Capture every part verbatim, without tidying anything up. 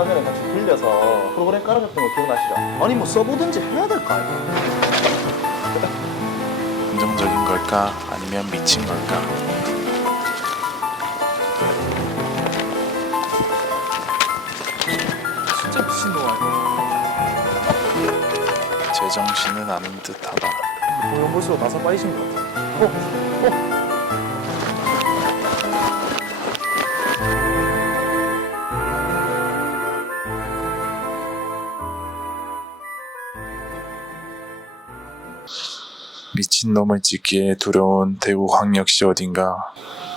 지난번에 같이 빌려서 프로그램 깔아줬던 거 기억나시죠? 아니 뭐 써보든지 해야 될 거 아니에요. 긍정적인 걸까? 아니면 미친 걸까? 진짜 미친놈 아니야? 제정신은 아닌 듯하다. 보면 볼수록 나사 빠지신 것 같아. 어? 어? 미친놈을 찍기에 두려운 대구광역시 어딘가.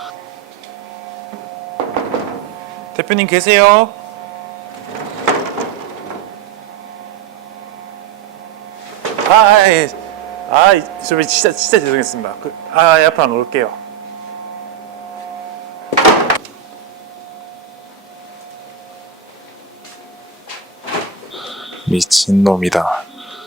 대표님 계세요? 아, 예. 아, 저 진짜 진짜 죄송했습니다. 그, 아, 예, 앞으로 안 올게요. 미친놈이다.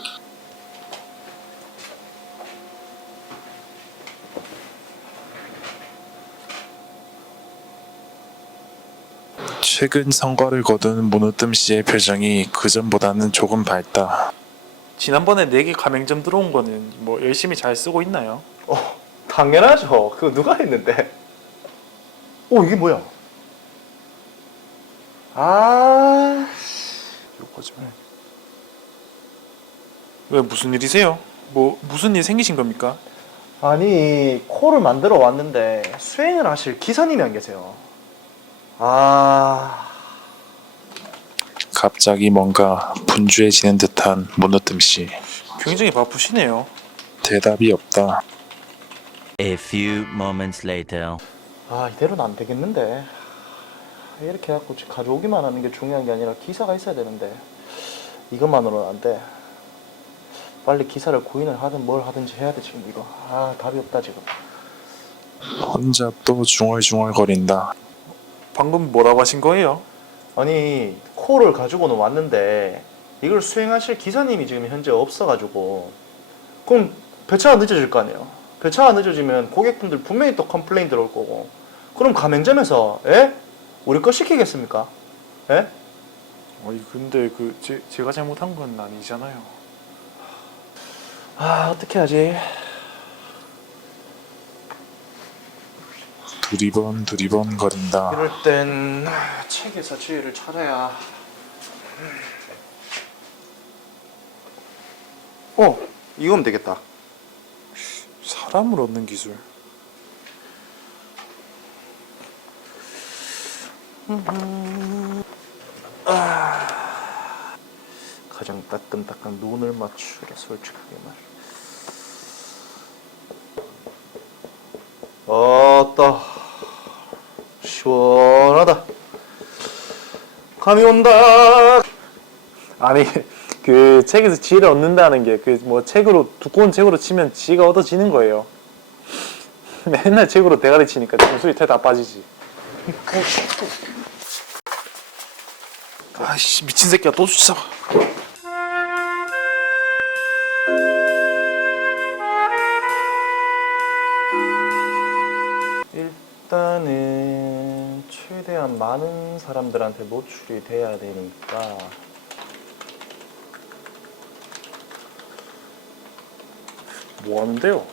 최근 성과를 거둔 문우뜸 씨의 표정이 그전보다는 조금 밝다. 지난번에 네 개 가맹점 들어온 거는 뭐 열심히 잘 쓰고 있나요? 어, 당연하죠. 그거 누가 했는데? 오, 이게 뭐야? 아, 이거 거짓말. 왜 무슨 일이세요? 뭐 무슨 일 생기신 겁니까? 아니 콜을 만들어 왔는데 수행을 하실 기사님이 안 계세요. 아, 갑자기 뭔가 분주해지는 듯한 문우뜸 씨. 굉장히 바쁘시네요. 대답이 없다. A few moments later. 아 이대로는 안 되겠는데. 이렇게 해갖고 가져오기만 하는 게 중요한 게 아니라 기사가 있어야 되는데 이것만으로는 안 돼. 빨리 기사를 구인을 하든 뭘 하든지 해야 돼 지금 이거. 아 답이 없다 지금. 혼자 또 중얼중얼거린다. 방금 뭐라고 하신 거예요? 아니 콜을 가지고는 왔는데 이걸 수행하실 기사님이 지금 현재 없어가지고 그럼 배차가 늦어질 거 아니에요. 배차가 늦어지면 고객분들 분명히 또 컴플레인 들어올 거고 그럼 가맹점에서 에? 우리 거 시키겠습니까? 에? 아니 근데 그 제, 제가 잘못한 건 아니잖아요. 아 어떻게 하지? 두리번 두리번 거린다. 이럴 땐 책에서 지혜를 찾아야. 어 이거면 되겠다. 사람을 얻는 기술. 아, 가장 따끈따끈 눈을 맞추라 솔직하게 말. 어따 시원하다. 감이 온다. 아니 그 책에서 지혜를 얻는다는 게 그 뭐 책으로 두꺼운 책으로 치면 지혜가 얻어지는 거예요. 맨날 책으로 대가리 치니까 점수이 다 빠지지. 아이씨 미친 새끼야 또 주사. 일단은 최대한 많은 사람들한테 노출이 돼야 되니까 뭐 하는데요?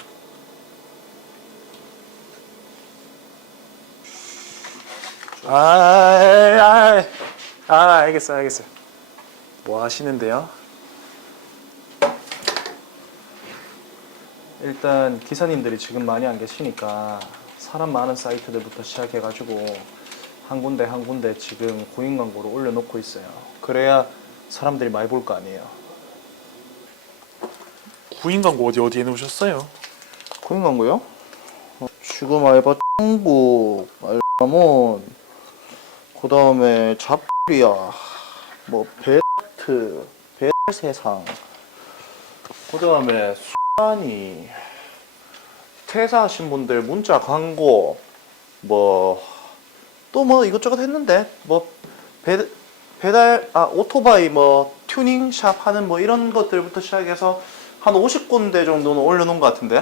아, 아, 아, 아, 알겠어, 알겠어. 뭐 하시는데요? 일단 기사님들이 지금 많이 안 계시니까 사람 많은 사이트들부터 시작해가지고 한 군데 한 군데 지금 구인 광고를 올려놓고 있어요. 그래야 사람들이 많이 볼 거 아니에요. 구인 광고 어디 어디에 놓으셨어요? 구인 광고요? 어, 지금 알바 중국, 알바몬, 그 다음에 잡리야, 뭐 배트, 배세상, 그 다음에 수환이, 퇴사하신 분들 문자 광고, 뭐 또 뭐 이것저것 했는데 뭐 배, 배달 아 오토바이 뭐 튜닝샵 하는 뭐 이런 것들부터 시작해서 한 오십 군데 정도는 올려놓은 것 같은데.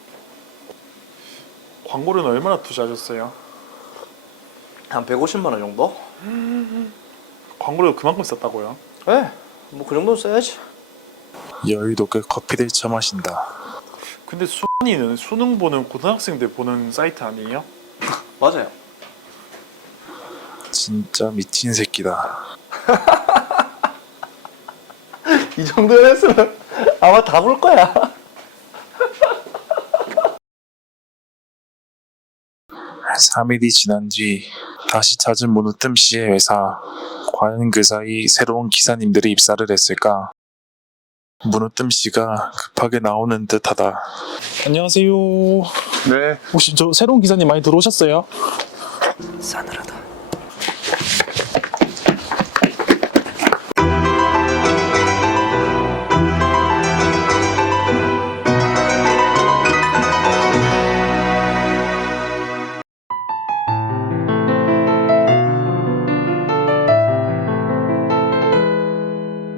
광고료는 얼마나 투자하셨어요? 한 백오십만 원 정도? 광고료 그만큼 썼다고요? 에, 뭐 그 정도는 써야지. 여의도의 커피를 처마신다. 근데 수환이는 수능 보는 고등학생들 보는 사이트 아니에요? 맞아요. 진짜 미친 새끼다. 이 정도 했으면 아마 다 볼 거야. 삼 일이 지난 뒤 다시 찾은 문우뜸 씨의 회사. 과연 그 사이 새로운 기사님들이 입사를 했을까? 문우뜸 씨가 급하게 나오는 듯하다. 안녕하세요. 네. 혹시 저 새로운 기사님 많이 들어오셨어요? 싸늘하다.